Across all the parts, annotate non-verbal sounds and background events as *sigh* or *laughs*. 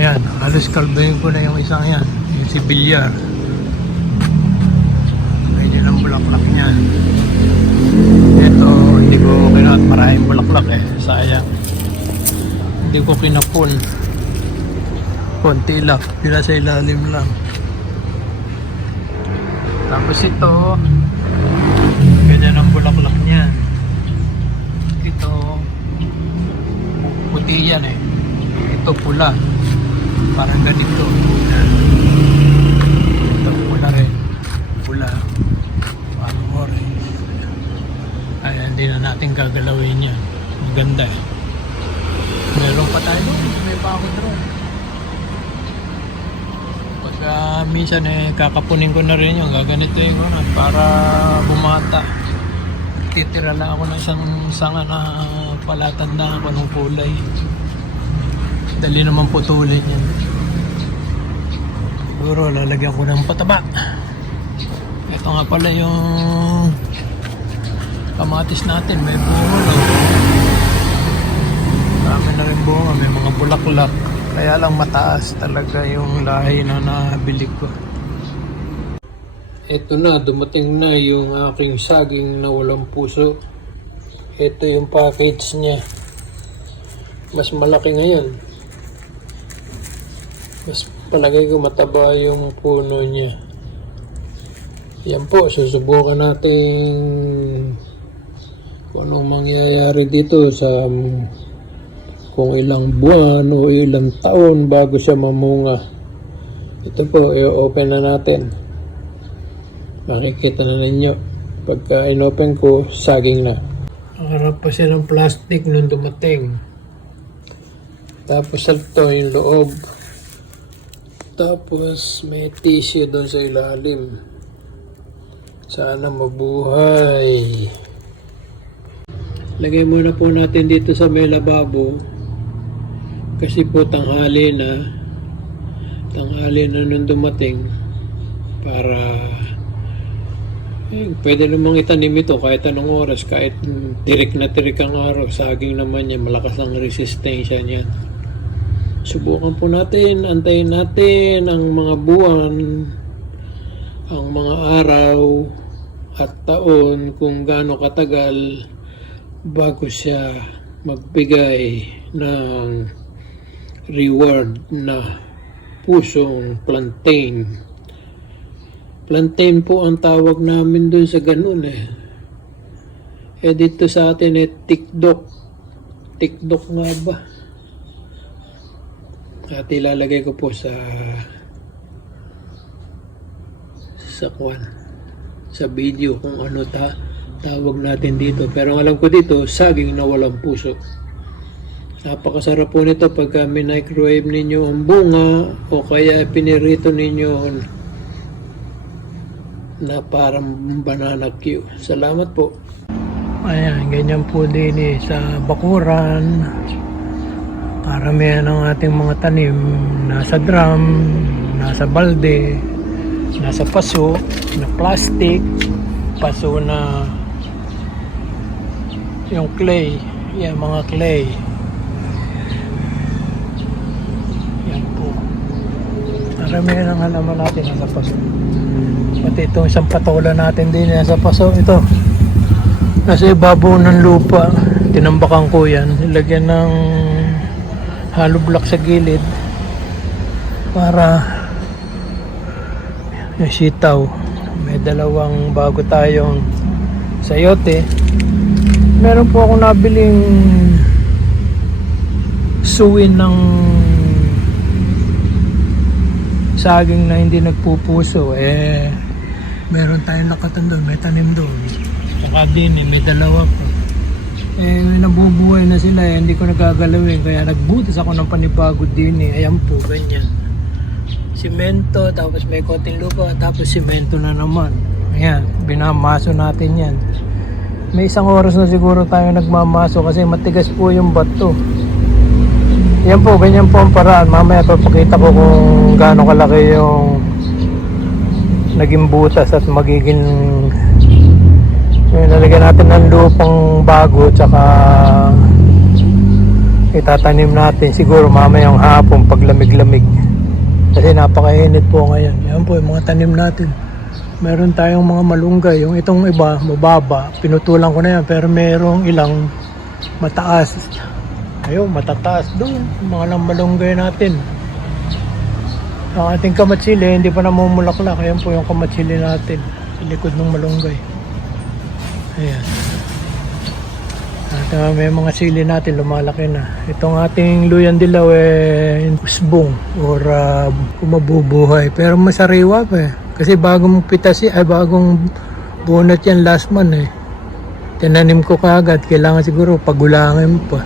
Ayan, halos kalbayin ko na yung isang yan. Yung si Bilyar. Medyo ng bulaklak niya. Ito, hindi ko kinat maraming bulaklak eh. Sayang. Hindi ko kinapon. Konti lang. Sila sa ilalim lang. Tapos ito, ganyan ang bulaklak niyan. Ito, puti yan eh. Ito pula. Parang ganito. Ito pula rin. Pula. Parang orange. Ay, hindi na natin gagalawin yan. Maganda eh. Meron pa tayo doon. May pa ako doon. Pagka minsan eh, kakapunin ko na rin yung gaganituin ko na para bumata. Titira lang ako ng isang sanga na palatandaan ko ng kulay. Dali naman putulin yan. Siguro lalagyan ko ng pataba. Ito nga pala yung kamatis natin. May bunga? Marami na rin bunga. May mga bulaklak. Kaya lang mataas talaga yung lahi na nabili ko. Ito na, dumating na yung aking saging na walang puso. Ito yung package niya. Mas malaki ngayon. Mas palagay ko mataba yung puno niya. Yan po, susubukan natin kung anong mangyayari dito sa um, kung ilang buwan o ilang taon bago siya mamunga. Ito po, i-open na natin. Makikita na ninyo. Pagka in-open ko, saging na. Harap pa siya ng plastic nung dumating. Tapos ito yung loob. Tapos may tissue doon sa ilalim. Sana mabuhay. Lagay muna po natin dito sa may lababo. Kasi po tanghali na. Tanghali na nung dumating. Para eh, pwede namang itanim ito kahit anong oras. Kahit tirik na tirik ang araw. Saging naman yan. Malakas ang resistensya niyan. Subukan po natin, antayin natin ang mga buwan, ang mga araw at taon kung gaano katagal bago siya magbigay ng reward na pusong plantain. Plantain po ang tawag namin dun sa ganun eh. Eh dito sa atin eh tikdok. Tikdok nga ba? At ilalagay ko po sa sa kwan sa video kung ano ta tawag natin dito. Pero alam ko dito, saging na walang puso. Napakasarap po nito pagka microwave ninyo ang bunga o kaya pinirito ninyo na parang banana Q. Salamat po. Ayan, ganyan po din eh, sa bakuran. Karamihan ng ating mga tanim nasa drum, nasa balde, nasa paso, na plastic, paso na yung clay, yan mga clay. Yan po. Karamihan ng halaman natin nasa paso. Pati itong isang patola natin din nasa paso. Ito, nasa ibabaw ng lupa. Tinambakan ko yan. Ilagyan ng hollow block sa gilid para yung sitaw. May dalawang bago tayong sayote. Meron po ako nabiling suwin ng saging na hindi nagpupuso. Eh, meron tayong nakatan doon. May tanim doon. Saka din eh, may dalawa. Eh, nabubuhay na sila eh, hindi ko nagagalawin. Kaya nagbutas ako ng panibago din eh. Ayan po, ganyan. Simento, tapos may konting lupa, tapos simento na naman. Ayan, binamaso natin yan. May isang oras na siguro tayo nagmamaso kasi matigas po yung bato. Yan po, ganyan po ang paraan. Mamaya papakita ko kung gaano kalaki yung naging butas at magiging yung nalagyan natin ng lupang bago tsaka itatanim natin siguro mamayang hapon pag lamig-lamig. Kasi napakainit po ngayon. Yan po yung mga tanim natin. Meron tayong mga malunggay. Yung itong iba, mababa. Pinutulan ko na yan. Pero merong ilang mataas. Ayun, matataas doon. Mga lang malunggay natin. Ang ating kamatsili, hindi pa namumulaklak. Ayan po yung kamatsili natin. Likod ng malunggay. Ayan. At ah, may mga sili natin lumalaki na. Itong ating luyan dilaw eh usbong or uh, kumabubuhay. Pero masariwa pa eh. Kasi bagong pitas ay bagong bunot yan last month eh. Tinanim ko kagad. Kailangan siguro pagulangin pa.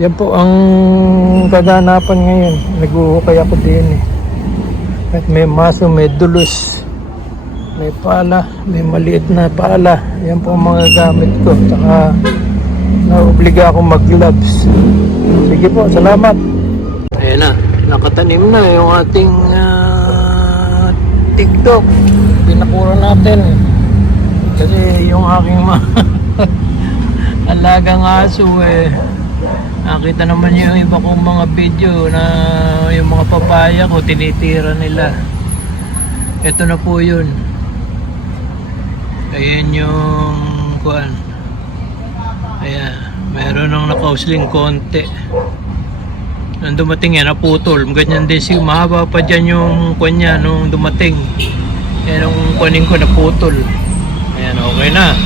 Yan po ang kaganapan ngayon. Nag-uukay ako din eh. At may maso, may dulos. May pala, may maliit na pala. Yan po ang mga gamit ko. Tsaka naobliga akong mag-gloves. Sige po, salamat. Ayan na, nakatanim na yung ating ah, TikTok. Pinakura natin. Kasi yung aking mga *laughs* alagang aso eh. Nakita naman yung iba kong mga video na yung mga papaya ko tinitira nila. Ito na po yun. Ayan yung kuan. Ayan. Meron nang nakausling konti. Nung dumating yan, naputol. Ganyan din si mahaba pa dyan yung kuan niya nung dumating. Yan yung kuanin ko naputol. Ayan, okay na.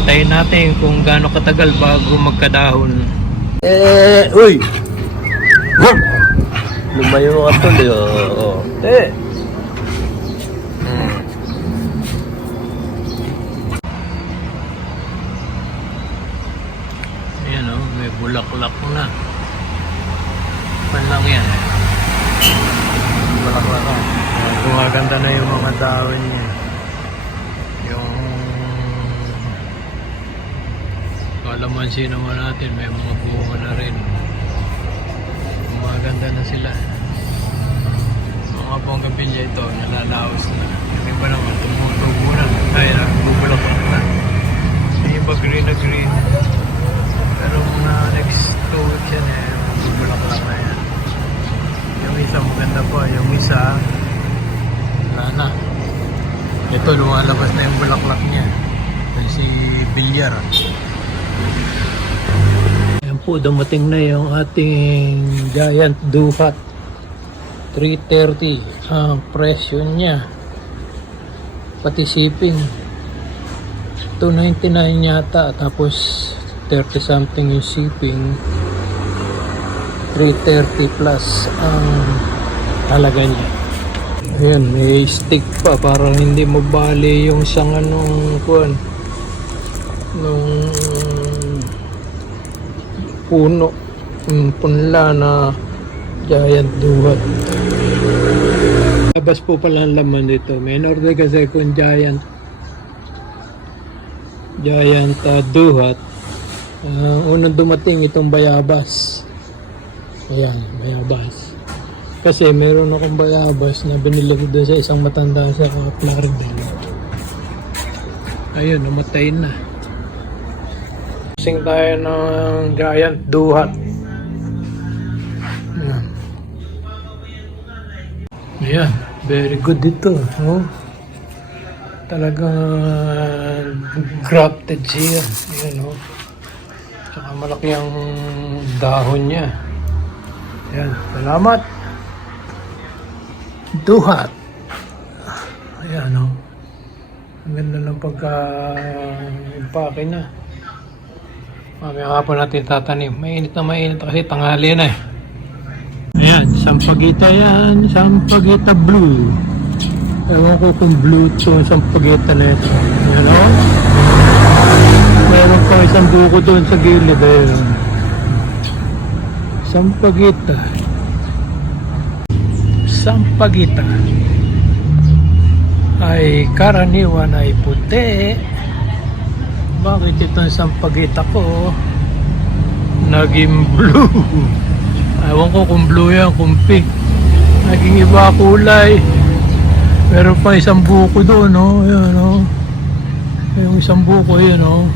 Antayin natin kung gaano katagal bago magkadahon. Eh, uy! Lumayo ka tuloy, oo. Eh! Ayan o, may bulaklak na. Man lang yan. Bulaklak na. Gumaganda na yung mga dahon niya. Yung kalamansi naman natin, may mga bunga na rin. Gumaganda na sila. Mga bonggabilya ito, nalalaos na. Yung iba naman, tumutubo na. Ay, nagbubulaklak na. Yung iba green na green. Pero mga next two weeks yan eh, bulaklak na yan. Yung isa maganda pa, yung isa, wala na. Ito, lumalabas na yung bulaklak niya. Yan si Bilyar. Ayan po, dumating na yung ating giant duhat. 330 ang presyo niya. Pati shipping. 299 yata tapos 30 something yung shipping 330 plus ang halaga niya. Ayun may stick pa parang hindi mabali yung isang anong kuan nung puno yung punla na giant duhat labas po pala ang laman dito may order kasi kung giant. Giant uh, duhat Ah, unang dumating itong bayabas. Ayan bayabas. Kasi meron akong bayabas na binili ko doon sa isang matanda sa Clarendon ayun namatay na. Sing tayo ng giant duhat ayan. Ayan very good dito oh. talagang grafted siya. Ayan oh malaki ang dahon niya. Yan, salamat. Duhat. Ayan, no. Ang ganda ng pagka-impake na. Mamaya po natin tatanim. Mainit na mainit kasi tanghali na eh. Ayan, sampagita yan. Sampagita blue. Ewan ko kung blue to sampagita na ito. Ayan, no? Meron pa isang buko doon sa gilid. Ayun. Sampagita. Sampagita. Ay karaniwan ay puti. Bakit itong sampagita ko naging blue? Ewan ko kung blue yan, kung pink. Naging iba kulay. Meron pa isang buko doon, no? Ayan, no? Yung isang buko, yun, no?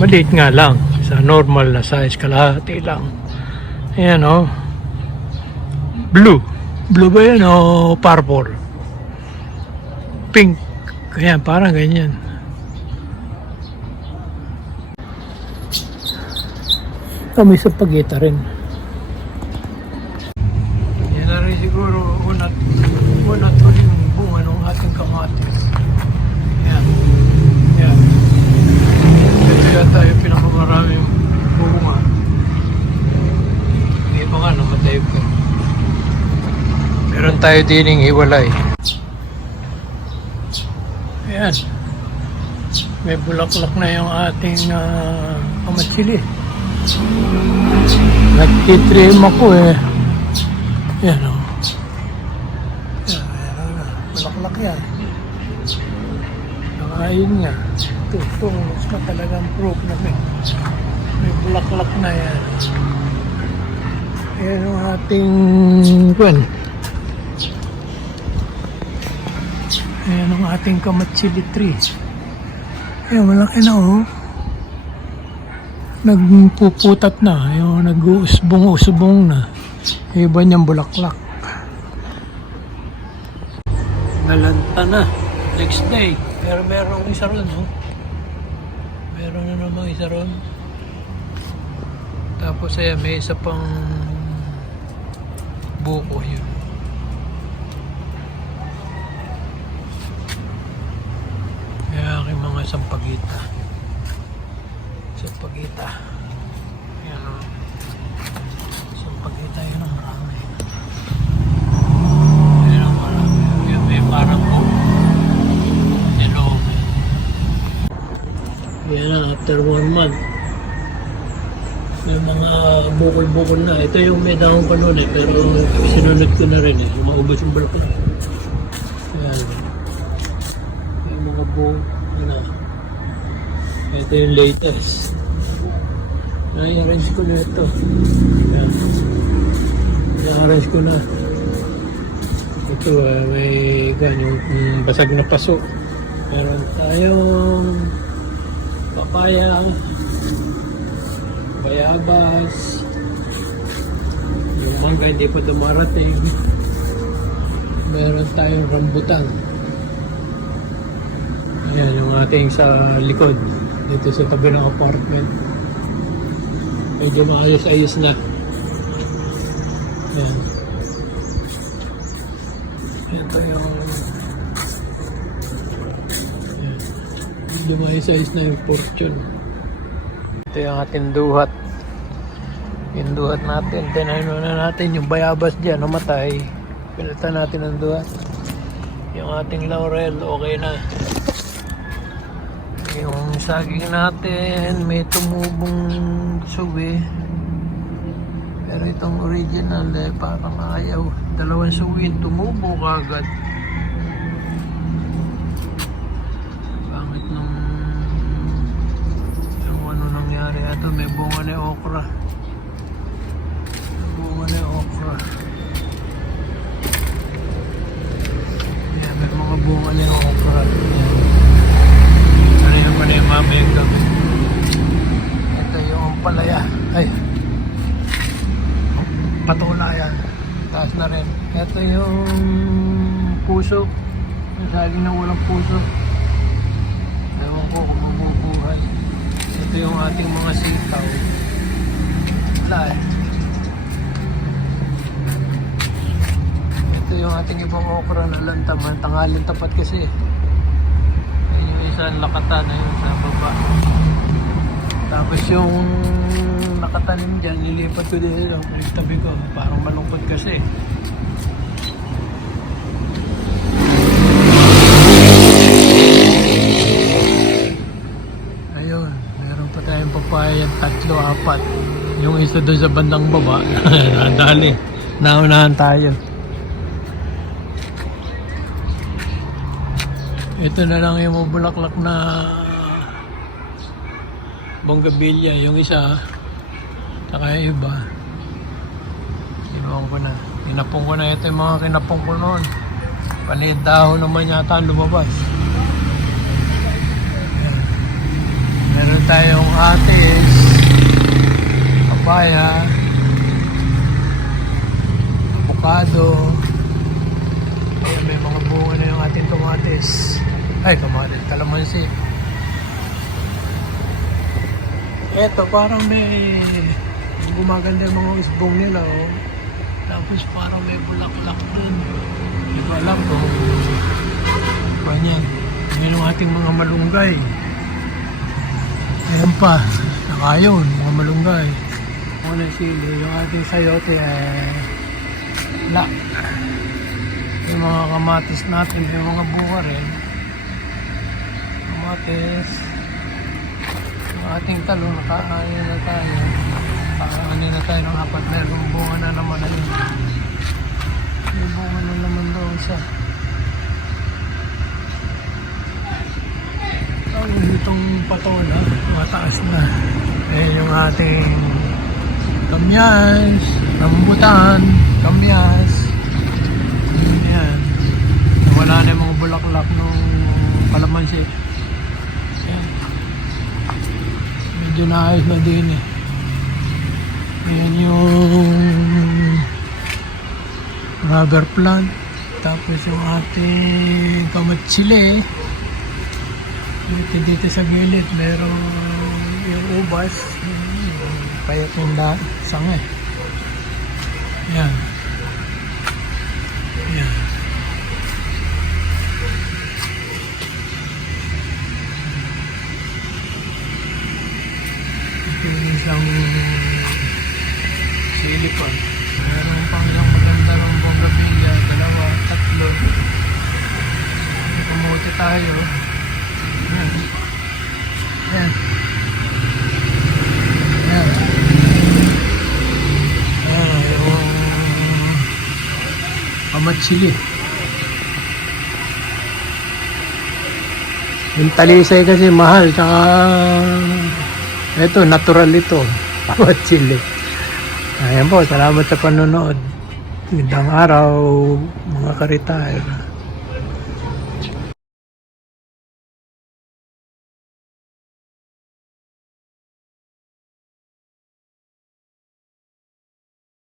Maliit nga lang. Sa normal na size, kalahati lang. Ayan o. Blue. Blue ba yan o purple? Pink. Ayan, parang ganyan. Kami sa pagita rin. Yan na rin siguro unat unat uling bunga ng ating kamatis. Yan. Yan. Ito yata yung pinakamaraming bunga. Hindi pa nga namatay ko. Meron tayo dining hiwalay. Ayan. May bulaklak na yung ating uh, kamatsili. Nagtitrim ako eh. Yan o. Na. Bulaklak yan. Nakain nga. Ito, ito. Mas ka talagang proof na may, may bulaklak na yan. Yan ang ating kwan. Yan ang ating kamatsili tree. Ayan, malaki na oh nagpuputat na, yung nag-uusbong-usbong na. Iba niyang bulaklak. Nalanta na. Next day. Pero merong isa ron, no? Meron na namang isa ron. Tapos ayan, may isa pang buko yun. Kaya aking mga sampagita sa pagita. Yan o. Sa pagita yun ang marami. Yan ang marami. Yan may parang oh. Hello. Yan na, after one month. May mga bukol-bukol na. Ito yung may dahon pa noon eh. Pero sinunod ko na rin eh. Maubos yung bulaklak. Yan. Yung mga bu... Ito yung latest. Na-arrange ko na ito. Yan. Na-arrange ko na. Ito ah, may ganyan, yung basag na paso. Meron tayong papaya, bayabas, yung mangga hindi pa dumarating. Meron tayong rambutan. Ayan, yung ating sa likod. Dito sa tabi ng apartment. Medyo maayos-ayos na. Ayan. Ito yung... Ayan. Medyo maayos-ayos na yung fortune. Ito yung ating duhat. Yung duhat natin. Tinahin na natin yung bayabas dyan. Namatay. Pinalitan natin ang duhat. Yung ating laurel, okay na. Yung saging natin, may tumubong suwi. Pero itong original, eh, parang ayaw. Dalawang suwi, tumubo kagad. Pangit nung... Yung ano nangyari. Ito, may bunga na okra. May bunga na okra. Yan, may mga bunga na okra. Yan. Ano yung muna yung mamayang gabi? Ito yung palaya. Ay. Patula yan. Taas na rin. Ito yung puso. Yung saging na walang puso. Ewan ko kung mabubuhay. Ito yung ating mga sitaw. Wala eh. Ito yung ating ibang okra na lantaman. Tangalin tapat kasi. Ayun yung isang lakatan na yun sa baba. Tapos yung nakatanim dyan, nilipat ko din yung tabi ko. Parang malungkot kasi. Ayun, meron pa papaya, tatlo, apat. Yung isa doon sa bandang baba, *laughs* nadali. Naunahan tayo. Ito na lang yung bulaklak na bonggabilya. Yung isa, saka yung iba. Inuwan ko na. Kinapong ko na ito yung mga kinapong ko noon. Panit dahon naman yata lumabas. Meron tayong atis, papaya, avocado. Ayan, may mga bunga na yung ating tomates. Ay, tomates, kalamansi. Eto, parang may gumaganda yung mga usbong nila, oh. Tapos parang may bulaklak dun. Hindi ko alam kung Ganyan. Yan ang ating mga malunggay. Ayan pa. Nakayon, mga malunggay. Muna sili, yung ating sayote ay la. Yung mga kamatis natin, yung mga bunga rin. Kamatis. Yung ating talong, nakaanin na tayo. Nakaanin na tayo ng apat na yung bunga na naman ayun. May bunga na naman doon sa ang itong patola, mataas na. Ayan yung ating kamyas, rambutan, kamyas. Yun yan. Wala na yung mga bulaklak ng kalamansi. Ayan. Medyo naayos na din eh. Ayan yung rubber plant. Tapos yung ating kamatsili. Dito, dito sa gilid, merong yung ubas, payat yung da, sanga eh. Yan. Yan. Ito yung isang silicon. Meron pang isang maganda ng bonggabilya, dalawa, tatlo. Pumunta tayo. Yan. Yan. Ah, yung amatsili. Yung talisay kasi mahal, tsaka ito, natural ito. *laughs* Amatsili. Ayan po, salamat sa panonood. Magandang araw, mga karitar.